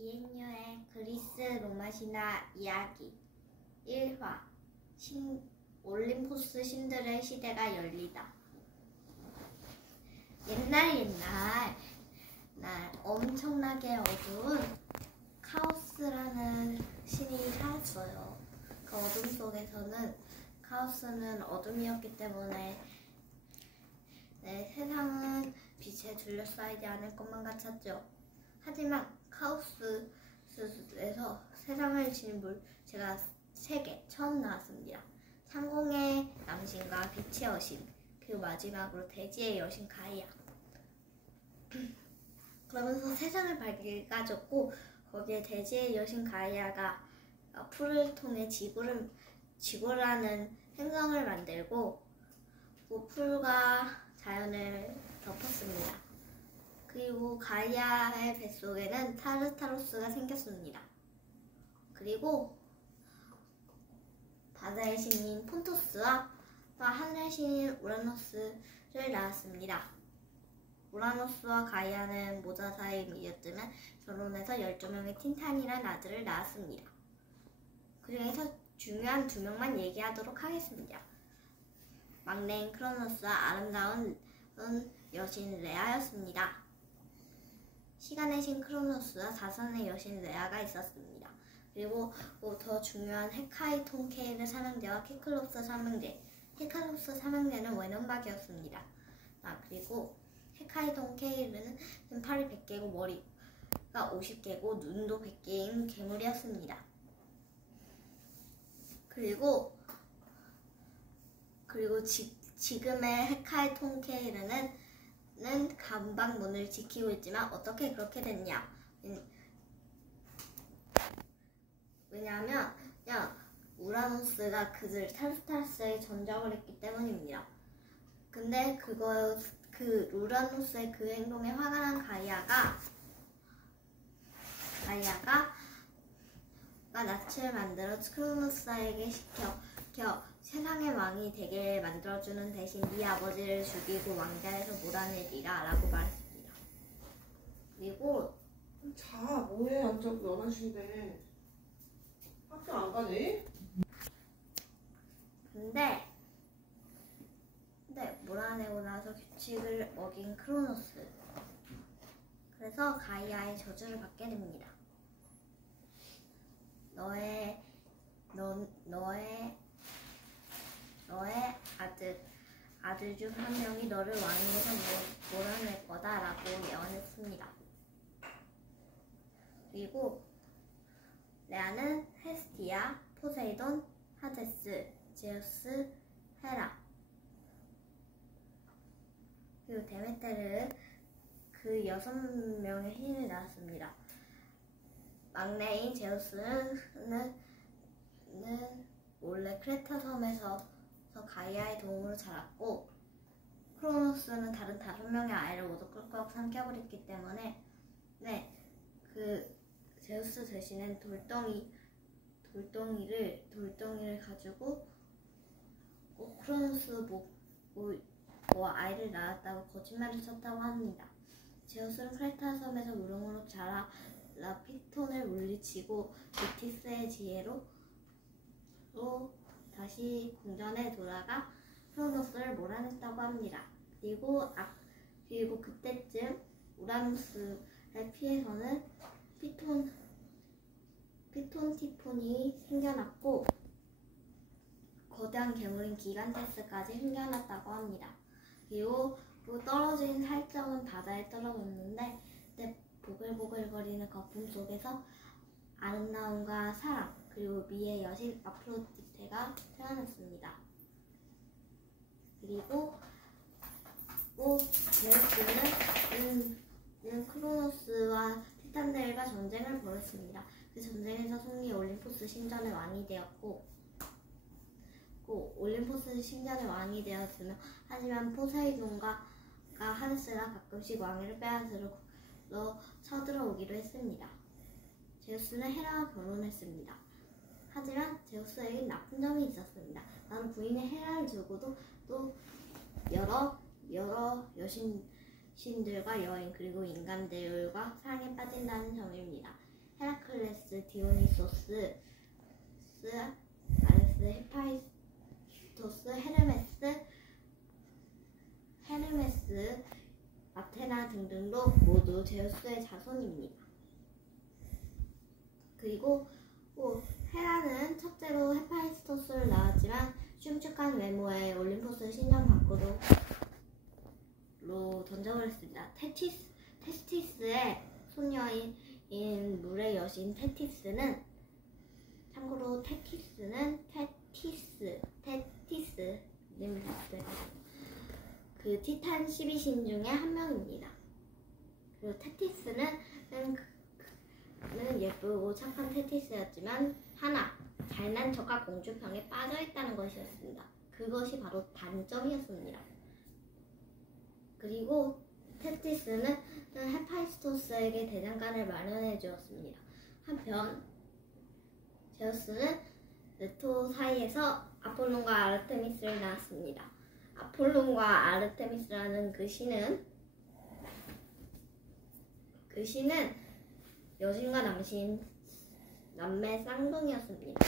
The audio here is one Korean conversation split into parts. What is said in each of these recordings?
이앤유의 그리스 로마 신화 이야기 1화 올림포스 신들의 시대가 열리다. 옛날 엄청나게 어두운 카오스라는 신이 살았어요. 그 어둠 속에서는 카오스는 어둠이었기 때문에 세상은 빛에 둘러싸이지 않을 것만 같았죠. 하지만 카오스에서 세상을 지닌 물체가 3개 처음 나왔습니다. 상공의 남신과 빛의 여신, 그리고 마지막으로 대지의 여신 가이아. 그러면서 세상을 밝아졌고, 거기에 대지의 여신 가이아가 풀을 통해 지구라는 행성을 만들고 그 풀과 자연을 덮었습니다. 그리고 가이아의 뱃속에는 타르타로스가 생겼습니다. 그리고 바다의 신인 폰토스와 하늘의 신인 우라노스를 낳았습니다. 우라노스와 가이아는 모자 사이이었지만 결혼해서 12명의 틴탄이라는 아들을 낳았습니다. 그 중에서 중요한 2명만 얘기하도록 하겠습니다. 막내인 크로노스와 아름다운 여신 레아였습니다. 시간의 신 크로노스와 사선의 여신 레아가 있었습니다. 그리고 더 중요한 헤카이톤 케이르 삼형제와 키클롭스 삼형제. 헤카롭스 삼형제는 외눈박이였습니다. 그리고 헤카이톤 케이르는 팔이 100개고 머리가 50개고 눈도 100개인 괴물이었습니다. 그리고 지금의 헤카이톤 케이르는 감방문을 지키고 있지만 어떻게 그렇게 됐냐? 왜냐하면 우라노스가 그들 타르타스에 전적을 했기 때문입니다. 근데 우라노스의 그 행동에 화가 난 가이아가 낯을 만들어 크로노스에게 시켜 세상의 왕이 되게 만들어주는 대신 네 아버지를 죽이고 왕자에서 몰아내리라 라고 말했습니다. 그리고 뭐해? 앉아 11시인데 학교 안 가니? 근데 몰아내고 나서 규칙을 어긴 크로노스. 그래서 가이아의 저주를 받게 됩니다. 너의 아들 중 한 명이 너를 왕위에서 몰아낼 거다라고 예언했습니다. 그리고 레아는 헤스티아, 포세이돈, 하데스, 제우스, 헤라, 그리고 데메테르, 그 6명의 신을 낳았습니다. 막내인 제우스는 원래 크레타 섬에서 가이아의 도움으로 자랐고, 크로노스는 다른 5명의 아이를 모두 꿀꺽 삼켜버렸기 때문에 그 제우스 대신엔 돌덩이를 가지고 크로노스 아이를 낳았다고 거짓말을 쳤다고 합니다. 제우스는 크레타 섬에서 무릉으로 자라 피톤을 물리치고 베티스의 지혜로 다시 궁전에 돌아가 크로노스를 몰아냈다고 합니다. 그리고 그때쯤 우라노스를 피해서는 피톤 티폰이 생겨났고 거대한 괴물인 기간테스까지 생겨났다고 합니다. 그리고 떨어진 살점은 바다에 떨어졌는데 보글보글거리는 거품 속에서 아름다움과 사랑, 그리고 미의 여신 아프로디테가 태어났습니다. 그리고 제우스는 크로노스와 티탄들과 전쟁을 벌였습니다. 그 전쟁에서 승리 올림포스 신전의 왕이 되었고, 올림포스 신전의 왕이 되었으며, 하지만 포세이돈과 하데스가 가끔씩 왕위를 빼앗으러 쳐들어오기로 했습니다. 제우스는 헤라와 결혼했습니다. 하지만 제우스에겐 나쁜 점이 있었습니다. 나는 부인의 헤라를 두고도 또 여러 여신들과 여인 그리고 인간들과 사랑에 빠진다는 점입니다. 디오니소스, 아레스, 헤파이스토스, 헤르메스, 아테나 등등도 모두 제우스의 자손입니다. 그리고 헤라는 첫째로 헤파이스토스를 낳았지만 흉측한 외모에 올림포스 신전 밖으로 던져버렸습니다. 테스티스의 손녀인 물의 여신 테티스는, 참고로 테티스는 그 티탄 12신 중에 한 명입니다. 그리고 테티스는 예쁘고 착한 테티스였지만 하나 잘난 척과 공주병에 빠져있다는 것이었습니다. 그것이 바로 단점이었습니다. 그리고 테티스는 헤파이스토스에게 대장간을 마련해 주었습니다. 한편 제우스는 레토 사이에서 아폴론과 아르테미스를 낳았습니다. 아폴론과 아르테미스라는 그 신은 여신과 남매 쌍둥이였습니다.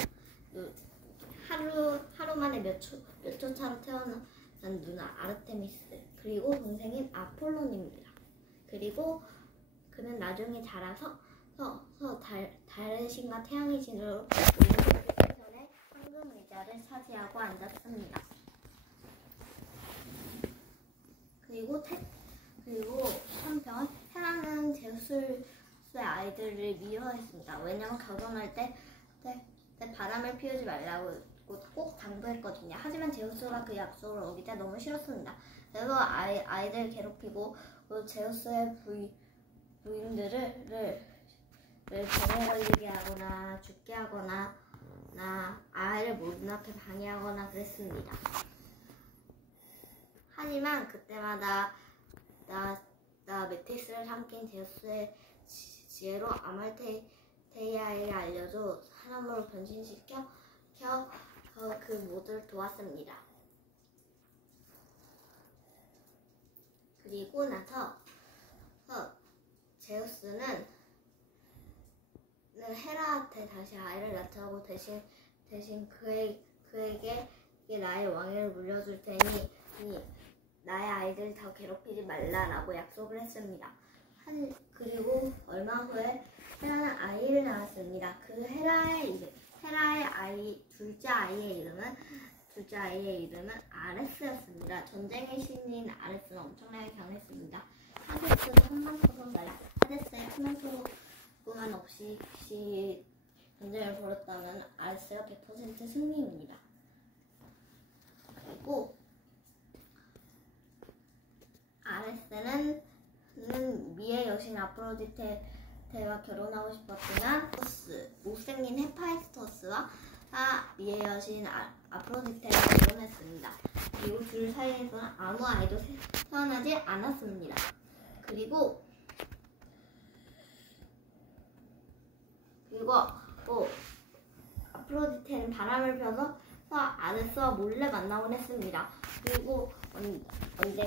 하루 만에 몇 초 차로 태어난 누나 아르테미스, 그리고 동생인 아폴론입니다. 그리고 그는 나중에 자라서 달의 신과 태양의 신으로 전에 황금 의자를 차지하고 앉았습니다. 그리고 한편 헤라는 제우스의 아이들을 미워했습니다. 왜냐면 결혼할 때 바람을 피우지 말라고 꼭 당부했거든요. 하지만 제우스가 그 약속을 어기자 너무 싫었습니다. 그래서 아이들 괴롭히고 제우스의 부인들을 병에 걸리게 하거나 죽게 하거나 아이를 못 낳게 방해하거나 그랬습니다. 하지만 그때마다 메티스를 삼킨 제우스의 지혜로 아말테이아에게 알려줘 사람으로 변신시켜 그 모두를 도왔습니다. 그리고 나서 제우스는 헤라한테 다시 아이를 낳자고 대신 그에게 나의 왕위를 물려줄 테니 나의 아이들 더 괴롭히지 말라라고 약속을 했습니다. 그리고 얼마 후에 헤라는 아이를 낳았습니다. 그 헤라의 둘째 아이의 이름은 아레스였습니다. 전쟁의 신인 아레스는 엄청나게 강했습니다. 하데스의 코멘토로만 없이 전쟁을 벌였다면 아레스가 100% 승리입니다. 그리고 아레스는 미의 여신 아프로디테와 결혼하고 싶었지만 못생긴 헤파이스토스와 미의 여신 아프로디테를 결혼했습니다. 그리고 둘 사이에서는 아무 아이도 태어나지 않았습니다. 그리고 아프로디테는 바람을 펴서 아레스와 몰래 만나곤 했습니다. 그리고 언젠가